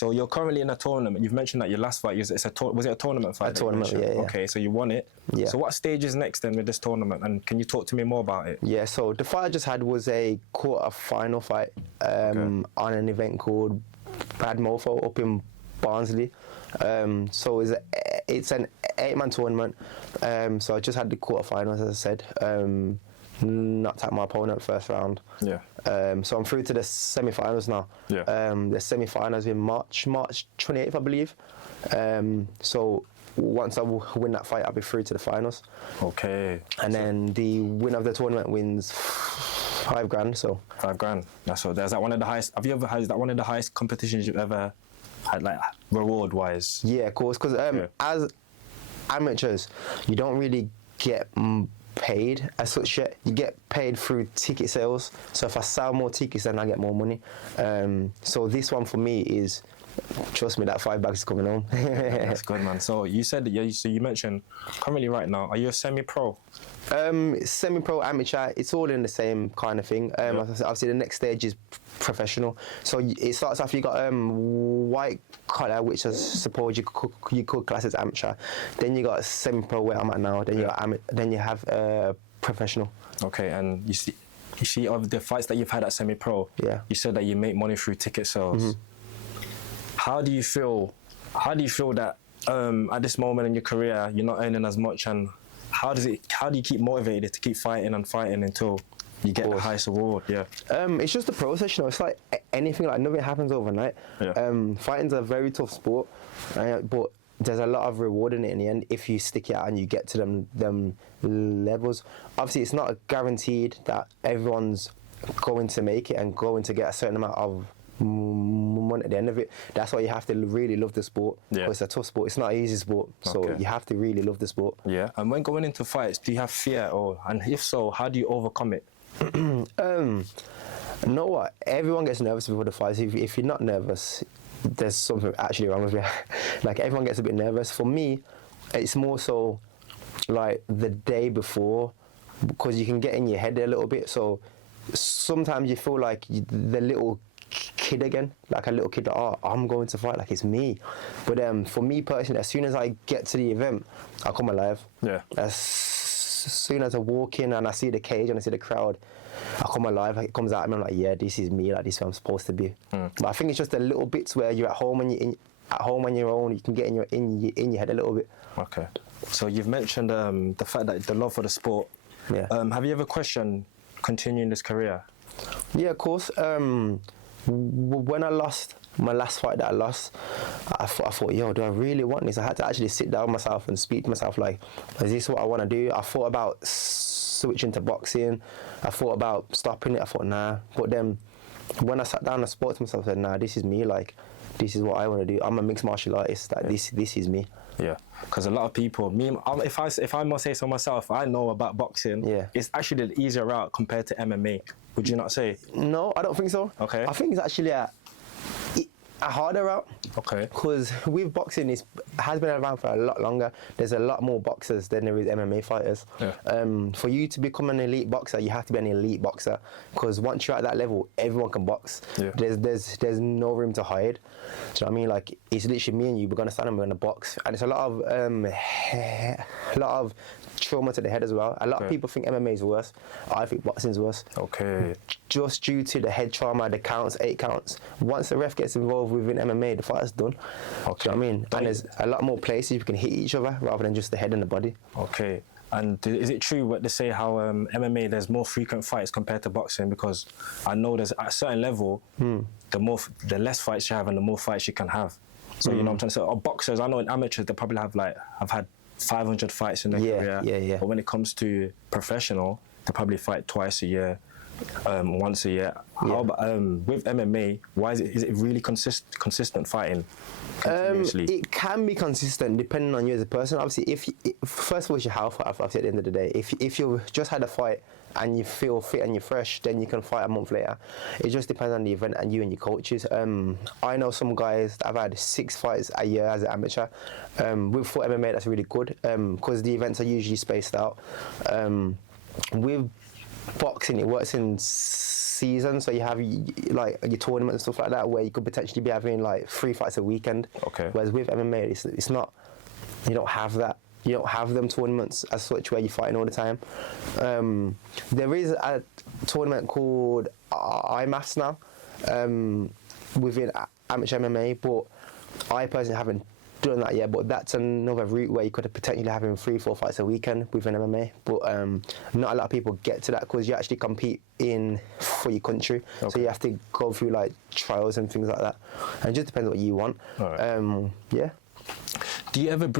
So you're currently in a tournament. You've mentioned that your last fight was it a tournament fight? A tournament, yeah. Okay, so you won it. Yeah. So what stage is next then with this tournament? And can you talk to me more about it? Yeah, so the fight I just had was a quarter-final fight on an event called Bad Mofo up in Barnsley. So it's an 8-man tournament. So I just had the quarter-finals, as I said. Knocked out my opponent first round. Yeah. So I'm through to the semi-finals now. Yeah. The semi-finals in March 28th, I believe. So once I win that fight, I'll be through to the finals. Okay. And then the winner of the tournament wins $5,000. So $5,000. That's what. Is that one of the highest? Have you ever had? Is that one of the highest competitions you've ever had, like reward-wise? Yeah, of course. Because as amateurs, you don't really get paid as such yet. You get paid through ticket sales. So if I sell more tickets, then I get more money. So this one for me is, trust me, that $5 is coming home. That's good, man. So you said that. So you mentioned currently right now, are you a semi-pro? Semi-pro, amateur, it's all in the same kind of thing. Obviously the next stage is professional. So it starts off, you got white collar, which I suppose you could class as amateur. Then you got semi-pro, where I'm at now. Then you have professional. Okay, and you see of the fights that you've had at semi-pro. Yeah. You said that you make money through ticket sales. Mm-hmm. How do you feel that at this moment in your career you're not earning as much, and how do you keep motivated to keep fighting and fighting until you get the highest award? Yeah. It's just the process, you know. It's like anything, like nothing happens overnight. Yeah. Fighting's a very tough sport, but there's a lot of reward in it in the end if you stick it out and you get to them levels. Obviously, it's not guaranteed that everyone's going to make it and going to get a certain amount of money at the end of it. That's why you have to really love the sport. Yeah. It's a tough sport. It's not an easy sport. So you have to really love the sport. Yeah. And when going into fights, do you have fear, and if so, how do you overcome it? You know what? Everyone gets nervous before the fights. If you're not nervous, there's something actually wrong with you. Like, everyone gets a bit nervous. For me, it's more so like the day before, because you can get in your head a little bit. So sometimes you feel like the little kid again, like a little kid, like, oh, I'm going to fight, like it's me. But for me personally, as soon as I get to the event, I come alive. Yeah. As soon as I walk in and I see the cage and I see the crowd, I come alive. It comes out and I'm like, yeah, this is me, like this is where I'm supposed to be. But I think it's just the little bits where you're at home and you're at home on your own, you can get in your head a little bit. Okay. So you've mentioned the fact that the love for the sport. Yeah. Have you ever questioned continuing this career? Yeah, of course. When I lost my last fight that I lost, I thought, yo, do I really want this? I had to actually sit down myself and speak to myself, like, is this what I want to do? I thought about switching to boxing. I thought about stopping it. I thought, nah. But then when I sat down and spoke to myself, I said, nah, this is me. Like, this is what I want to do. I'm a mixed martial artist. Like, this is me. Yeah, because a lot of people, if I must say so myself, I know about boxing. Yeah, it's actually the easier route compared to MMA. Would you not say? No, I don't think so. Okay. I think it's actually a harder route. Okay. Because with boxing, it has been around for a lot longer. There's a lot more boxers than there is MMA fighters. Yeah. For you to become an elite boxer, you have to be an elite boxer. Because once you're at that level, everyone can box. Yeah. There's no room to hide. Do you know what I mean? Like, it's literally me and you. We're gonna stand and we're gonna box, and it's a lot of trauma to the head as well. A lot of people think MMA is worse. I think boxing's worse. Okay. Just due to the head trauma, the counts, 8 counts. Once the ref gets involved within MMA, the fight's done. Okay. Do you know what I mean? And there's a lot more places you can hit each other rather than just the head and the body. Okay. And is it true what they say how MMA, there's more frequent fights compared to boxing? Because I know there's at a certain level, the less fights you have and the more fights you can have. So you know what I'm trying to say? Boxers, I know in amateurs, they probably have had 500 fights in their career. Yeah. But when it comes to professional, they probably fight twice a year, once a year. How about with MMA? Why is it really consistent fighting? It can be consistent depending on you as a person. Obviously, first of all, it's your health. Obviously, at the end of the day, if you just had a fight and you feel fit and you're fresh, then you can fight a month later. It just depends on the event and you and your coaches. I know some guys that have had 6 fights a year as an amateur. For MMA, that's really good because the events are usually spaced out. With boxing, it works in seasons, so you have like your tournament and stuff like that, where you could potentially be having like 3 fights a weekend. Okay. Whereas with MMA, it's not. You don't have that. You don't have them tournaments as such where you're fighting all the time. There is a tournament called IMAFs now within amateur MMA, but I personally haven't done that yet. But that's another route where you could potentially having 3-4 fights a weekend within MMA. But not a lot of people get to that because you actually compete for your country, so you have to go through like trials and things like that. And it just depends what you want. All right. Yeah. Do you ever bring